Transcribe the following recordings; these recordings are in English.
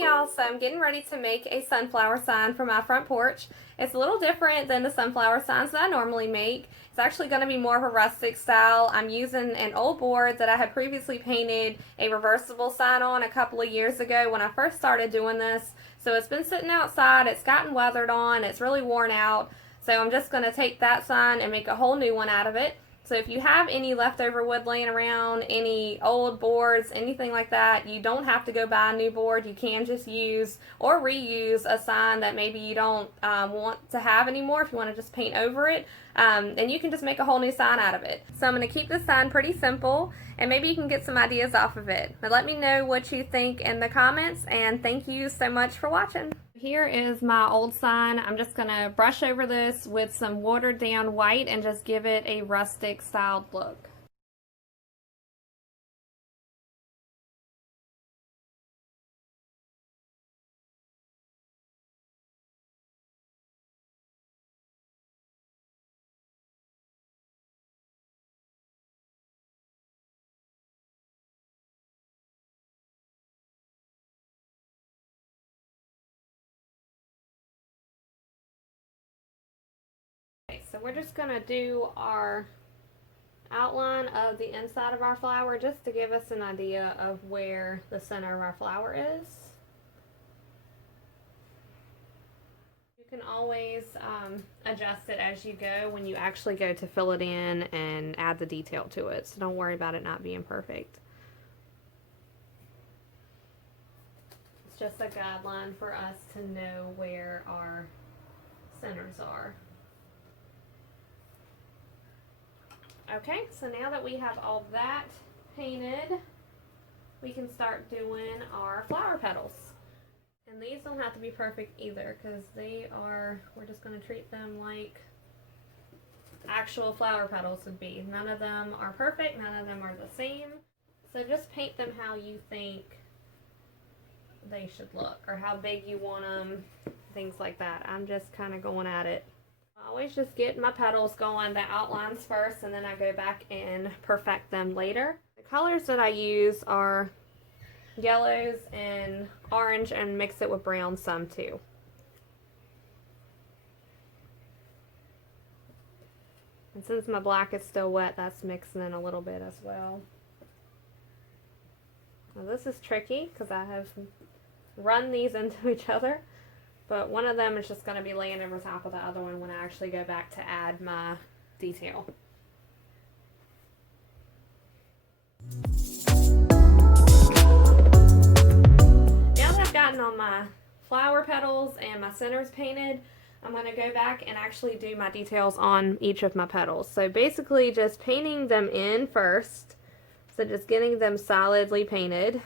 Hey y'all, so I'm getting ready to make a sunflower sign for my front porch. It's a little different than the sunflower signs that I normally make. It's actually going to be more of a rustic style. I'm using an old board that I had previously painted a reversible sign on a couple of years ago when I first started doing this. So it's been sitting outside, it's gotten weathered on, it's really worn out. So I'm just going to take that sign and make a whole new one out of it. So if you have any leftover wood laying around, any old boards, anything like that, you don't have to go buy a new board. You can just use or reuse a sign that maybe you don't want to have anymore if you want to just paint over it. And you can just make a whole new sign out of it. So I'm going to keep this sign pretty simple, and maybe you can get some ideas off of it. But let me know what you think in the comments, and thank you so much for watching. Here is my old sign. I'm just going to brush over this with some watered down white and just give it a rustic styled look. Okay, so we're just going to do our outline of the inside of our flower just to give us an idea of where the center of our flower is. You can always adjust it as you go when you actually go to fill it in and add the detail to it, so don't worry about it not being perfect. It's just a guideline for us to know where our centers are. Okay, so now that we have all that painted, we can start doing our flower petals. And these don't have to be perfect either, because we're just going to treat them like actual flower petals would be. None of them are perfect, none of them are the same. So just paint them how you think they should look, or how big you want them, things like that. I'm just kind of going at it. I always just get my petals going, the outlines first, and then I go back and perfect them later. The colors that I use are yellows and orange, and mix it with brown some too. And since my black is still wet, that's mixing in a little bit as well. Now this is tricky because I have run these into each other. But one of them is just going to be laying over top of the other one when I actually go back to add my detail. Now that I've gotten all my flower petals and my centers painted, I'm going to go back and actually do my details on each of my petals. So basically just painting them in first. So just getting them solidly painted.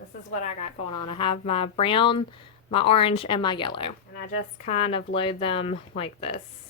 This is what I got going on. I have my brown, my orange, and my yellow. And I just kind of load them like this.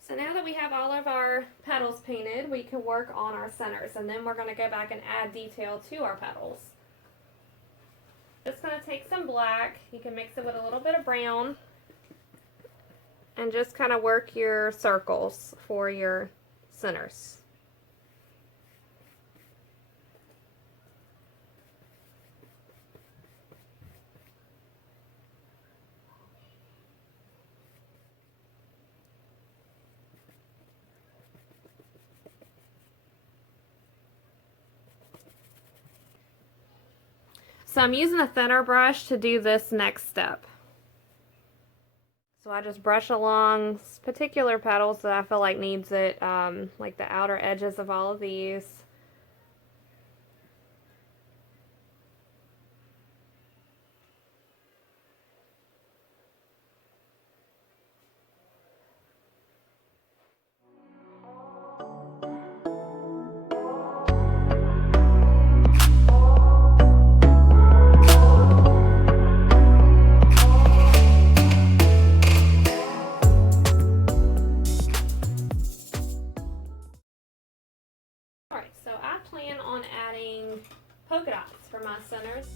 So now that we have all of our petals painted, we can work on our centers, and then we're going to go back and add detail to our petals. Just going to take some black, you can mix it with a little bit of brown, and just kind of work your circles for your centers. So I'm using a thinner brush to do this next step. So I just brush along particular petals that I feel like needs it, like the outer edges of all of these. Alright, so I plan on adding polka dots for my centers.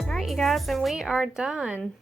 Alright, you guys, and we are done.